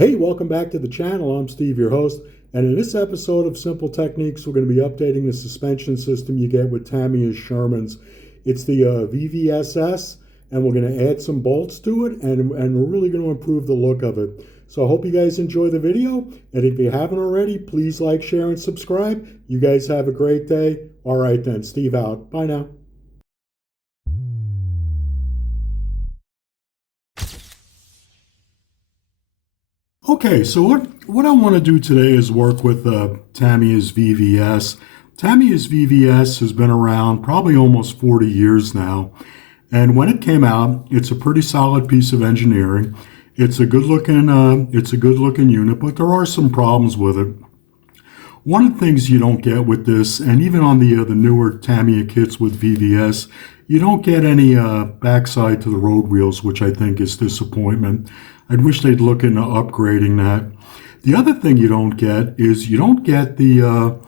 Hey, welcome back to the channel. I'm Steve, your host, and in this episode of Simple Techniques, we're going to be updating the suspension system you get with Tamiya Shermans. It's the VVSS, and we're going to add some bolts to it, and we're really going to improve the look of it. So I hope you guys enjoy the video, and if you haven't already, please like, share, and subscribe. You guys have a great day. All right then, Steve out. Bye now. Okay, so what I want to do today is work with Tamiya's VVS. Tamiya's VVS has been around probably almost 40 years now. And when it came out, it's a pretty solid piece of engineering. It's a good looking unit, but there are some problems with it. One of the things you don't get with this, and even on the newer Tamiya kits with VVS, you don't get any backside to the road wheels, which I think is disappointment. I wish they'd look into upgrading that. The other thing you don't get is you don't get the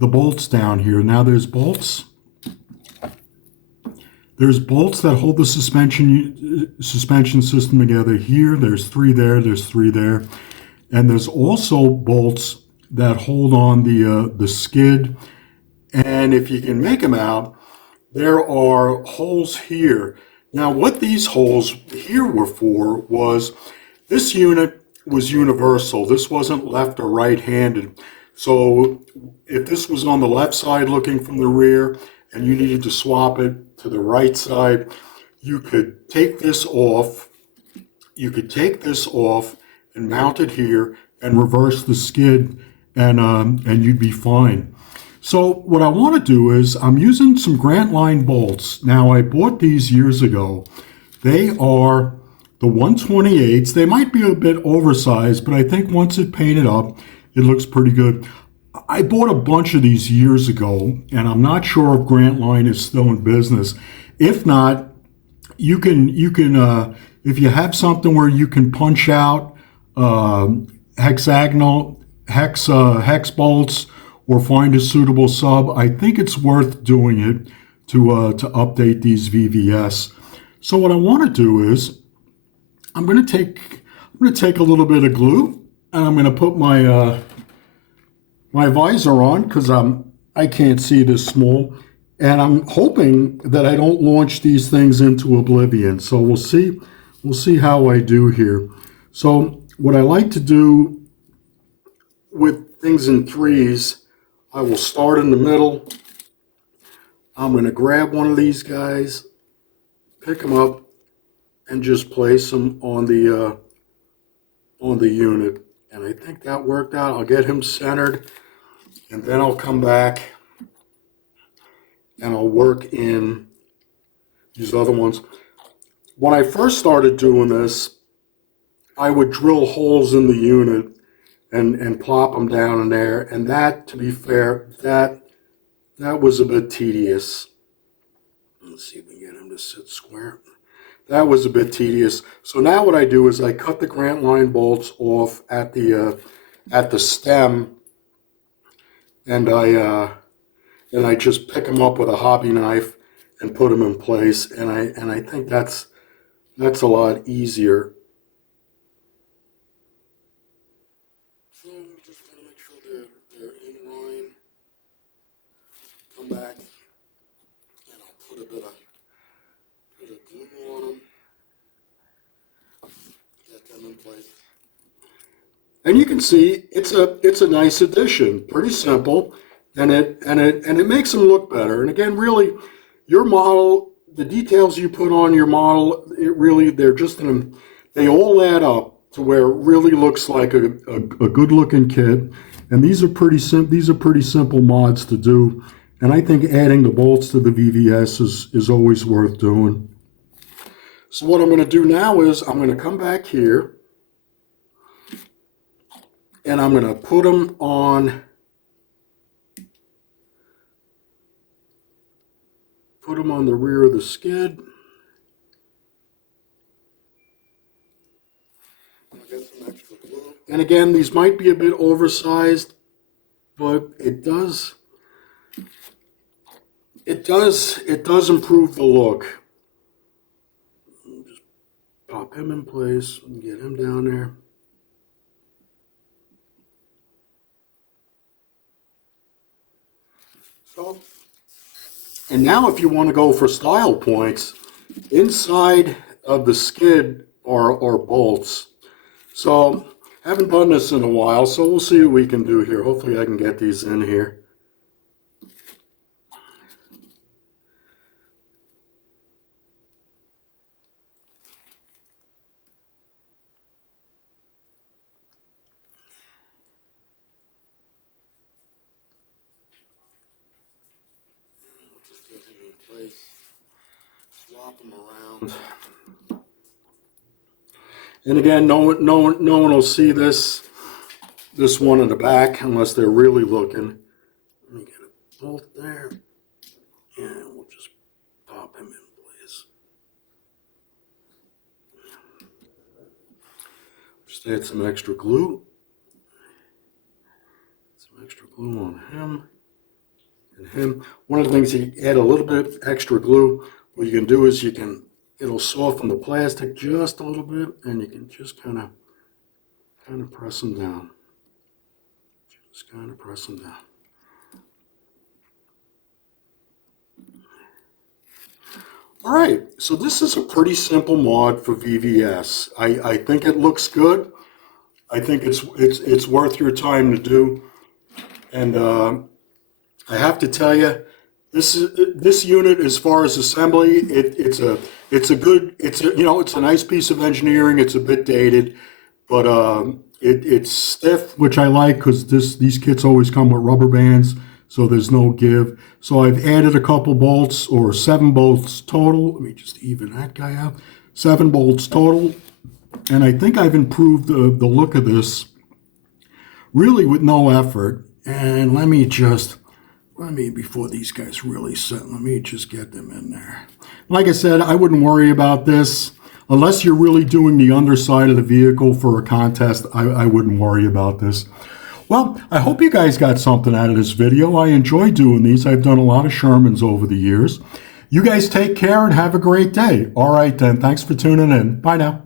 bolts down here. Now there's bolts. There's bolts that hold the suspension system together here. There's three there. There's three there, and there's also bolts that hold on the skid. And if you can make them out, there are holes here. Now, what these holes here were for was this unit was universal. This wasn't left or right-handed. So if this was on the left side looking from the rear and you needed to swap it to the right side, you could take this off. You could take this off and mount it here and reverse the skid, and you'd be fine. So what I want to do is I'm using some Grant Line bolts. Now I bought these years ago. They are the 128s. They might be a bit oversized, but I think once it's painted up, it looks pretty good. I bought a bunch of these years ago, and I'm not sure if Grant Line is still in business. If not, you can if you have something where you can punch out hexagonal hex bolts, or find a suitable sub, I think it's worth doing it to update these VVS. So what I want to do is I'm going to take a little bit of glue, and I'm going to put my my visor on because I can't see this small, and I'm hoping that I don't launch these things into oblivion. So we'll see how I do here. So what I like to do with things in threes, I will start in the middle. I'm going to grab one of these guys, pick them up, and just place them on the unit. And I think that worked out. I'll get him centered, and then I'll come back and I'll work in these other ones. When I first started doing this, I would drill holes in the unit and plop them down in there, and that, to be fair, that was a bit tedious. Let's see if we can get him to sit square. That was a bit tedious. So now what I do is I cut the Grant Line bolts off at the stem, and I just pick them up with a hobby knife and put them in place, and I think that's a lot easier. So I'm just going to make sure they're in line. Come back, and I'll put a bit of glue on them. Get them in place. And you can see it's a nice addition. Pretty simple, and it makes them look better. And again, really, your model, the details you put on your model, they all add up to where it really looks like a good looking kit. And these are pretty simple mods to do. And I think adding the bolts to the VVS is always worth doing. So what I'm going to do now is I'm going to come back here, and I'm going to put them on the rear of the skid. I'll get some extra glue. And again, these might be a bit oversized, but it does improve the look. Just pop him in place and get him down there. So, and now if you want to go for style points, inside of the skid are bolts. So, haven't done this in a while, so we'll see what we can do here. Hopefully I can get these in here. Just get them in place, swap them around. And again, no one will see this one in the back unless they're really looking. Let me get a bolt there, and we'll just pop him in place. Just add some extra glue. Some extra glue on him and him. One of the things, you add a little bit extra glue, what you can do is it'll soften the plastic just a little bit, and you can just kind of press them down. Just kind of press them down. All right, so this is a pretty simple mod for VVS. I think it looks good. I think it's worth your time to do, and I have to tell you, this unit, as far as assembly, it's a nice piece of engineering. It's a bit dated, but it's stiff, which I like, because these kits always come with rubber bands, so there's no give. So I've added a couple bolts, or 7 bolts total. Let me just even that guy out. 7 bolts total, and I think I've improved the look of this really with no effort. And let me, before these guys really set, let me just get them in there. Like I said, I wouldn't worry about this. Unless you're really doing the underside of the vehicle for a contest, I wouldn't worry about this. Well, I hope you guys got something out of this video. I enjoy doing these. I've done a lot of Shermans over the years. You guys take care and have a great day. All right then, thanks for tuning in. Bye now.